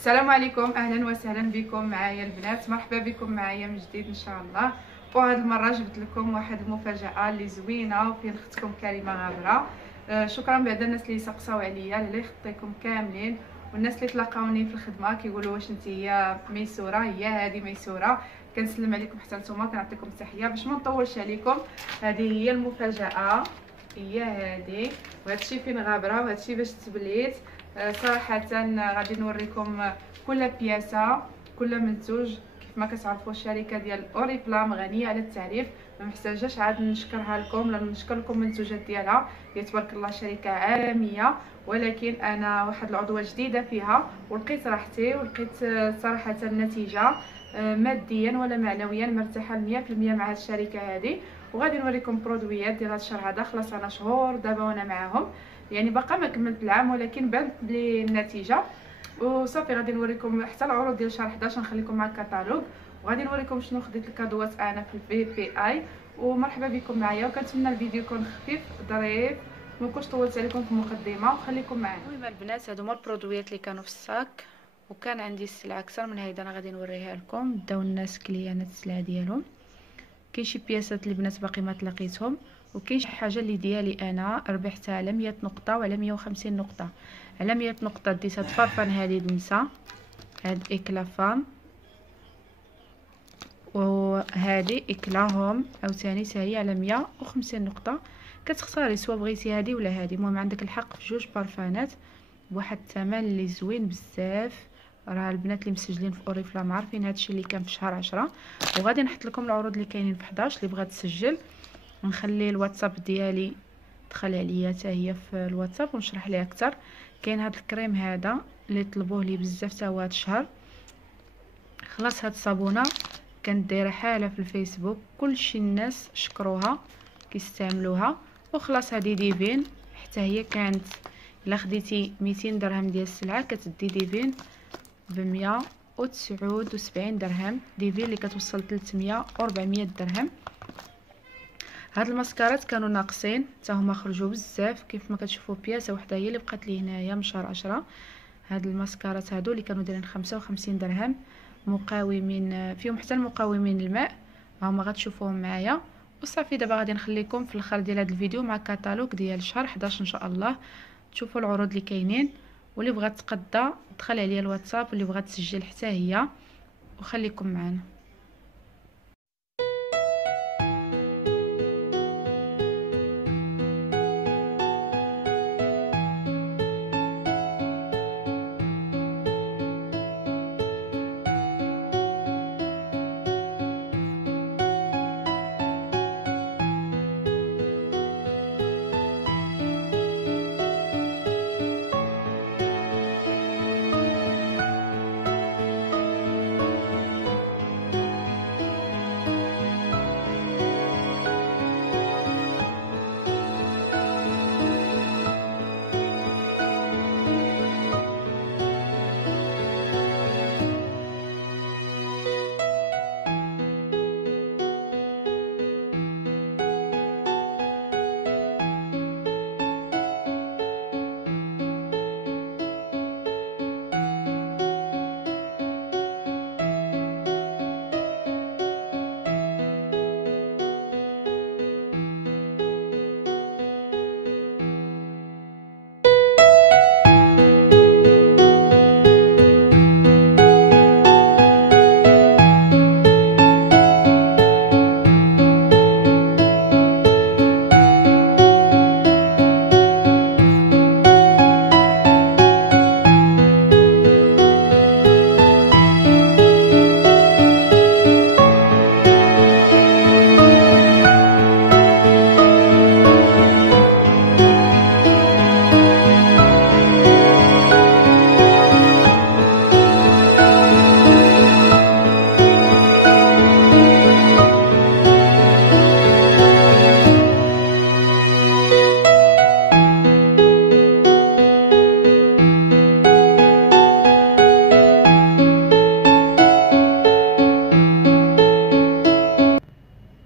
السلام عليكم، اهلا وسهلا بكم معايا البنات. مرحبا بكم معايا من جديد ان شاء الله. وهاد المره جبت لكم واحد المفاجاه اللي زوينه وفين اختكم كريمه غابره. شكرا بعدا الناس اللي سقساو عليا اللي خطيكم كاملين، والناس اللي تلاقاوني في الخدمه كيقولوا واش انت هي ميسوره. هي هذه ميسوره، كنسلم عليكم حتى نتوما، كنعطيكم التحيه باش ما نطولش عليكم. هذه هي المفاجاه، هي هذه، وهادشي فين غابره وهادشي باش تبليت. صراحه غادي نوريكم كل بياسه، كل منتوج. كيف ما كتعرفوا الشركه ديال اوريفلام غنيه على التعريف، ما محتاجاش عاد نشكرها لكم ولا نشكر لكم المنتوجات ديالها. تبارك الله شركه عالميه، ولكن انا واحد العضوه جديده فيها ولقيت راحتي ولقيت صراحه النتيجه ماديا ولا معنويا مرتاحه 100% مع الشركه هذه. وغادي نوريكم برودويات ديال هذا الشهر هذا. خلاص انا شهور دابا وانا معاهم، يعني باقا ما كملت العام ولكن بانت لي النتيجه وصافي. غادي نوريكم حتى العروض ديال شهر 11، نخليكم مع الكتالوج وغادي نوريكم شنو خديت الكادوات انا في الفي بي اي. ومرحبا بكم معايا، وكنتمنى الفيديو يكون خفيف ظريف، ما نكونش طولت عليكم في المقدمه، وخليكم معنا. المهم البنات، هادو هما البرودويات اللي كانوا في الصاك، وكان عندي السلعه اكثر من هيدا. انا غادي نوريها لكم. داو الناس كليانات السلعه ديالهم. كاين شي بياسات اللي بنات باقي ما تلاقيتهم، وكاين شي حاجه اللي ديالي انا ربحتها على 100 نقطه وعلى 150 نقطه. على 100 نقطه ديت هاد فرفان هذه النساء، هاد اكلا فام، وهذه اكلاهم عاوتاني حتى هي على 150 نقطه. كتختاري سوا بغيتي هذه ولا هذه. المهم عندك الحق في جوج برفانات بواحد الثمن اللي زوين بزاف. راه البنات اللي مسجلين في اوريفلام عارفين هادشي اللي كان في شهر 10. وغادي نحط لكم العروض اللي كاينين في 11 اللي بغات تسجل. نخلي الواتساب ديالي دخل عليا حتى هي في الواتساب ونشرح ليها اكثر. كاين هذا الكريم هذا اللي طلبوه لي بزاف حتى هو هذا الشهر. خلاص هاد الصابونه كانت دايره حاله في الفيسبوك، كلشي الناس شكروها كيستعملوها. وخلاص هذه ديفين حتى هي كانت، الا خديتي 200 درهم ديال السلعه كتدي ديفين ب 179 درهم. ديفين اللي كتوصل 300 و 400 درهم. هاد الماسكارات كانوا ناقصين حتى هما خرجوا بزاف. كيف ما كتشوفوا بياسه وحده هي اللي بقات لي هنايا من شهر 10. هاد الماسكارات هادو اللي كانوا دايرين 55 درهم، مقاومين، فيهم حتى المقاومين الماء، هما غتشوفوهم معايا. وصافي دابا غادي نخليكم في الاخر ديال هذا الفيديو مع الكتالوج ديال شهر 11 ان شاء الله. تشوفوا العروض اللي كاينين، واللي بغات تقدا دخل عليا الواتساب، واللي بغات تسجل حتى هي. وخليكم معنا.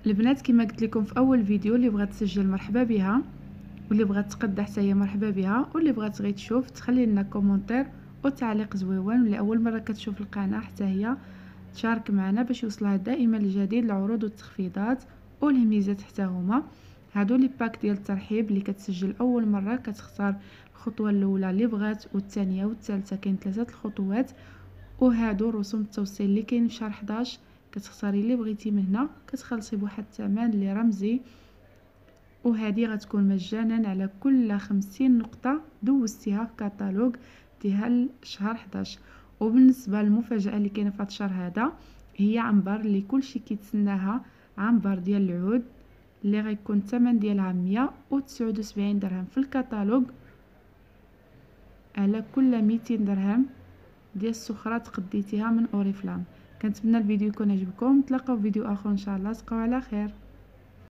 البنات كما قلت لكم في اول فيديو، اللي بغات تسجل مرحبا بها، واللي بغات تقدا حتى هي مرحبا بها، واللي بغات غير تشوف تخلي لنا كومونتير وتعليق زويون. واللي اول مره كتشوف القناه حتى هي تشارك معنا باش يوصلها دائما الجديد، العروض والتخفيضات والهميزات حتى هما. هادو لي باك ديال الترحيب اللي كتسجل اول مره كتختار الخطوه الاولى اللي بغات، والثانيه والثالثه كاين 3 الخطوات. وهادو رسوم التوصيل اللي كاين في شهر 11 كتختاري اللي بغيتي من هنا، كتخلصي بواحد الثمن اللي رمزي، وهذه غتكون مجانا على كل 50 نقطه دوزتيها في كاتالوج ديال شهر 11. وبالنسبه للمفاجاه اللي كاينه في هذا الشهر هذا هي عنبر اللي كلشي كيتسناها، عنبر ديال العود اللي غيكون الثمن ديالها 179 درهم في الكاتالوج على كل 200 درهم ديال السخره تقديتيها من اوريفلام. كنتمنى الفيديو يكون عجبكم، نتلاقاو في فيديو اخر ان شاء الله، تبقاو على خير.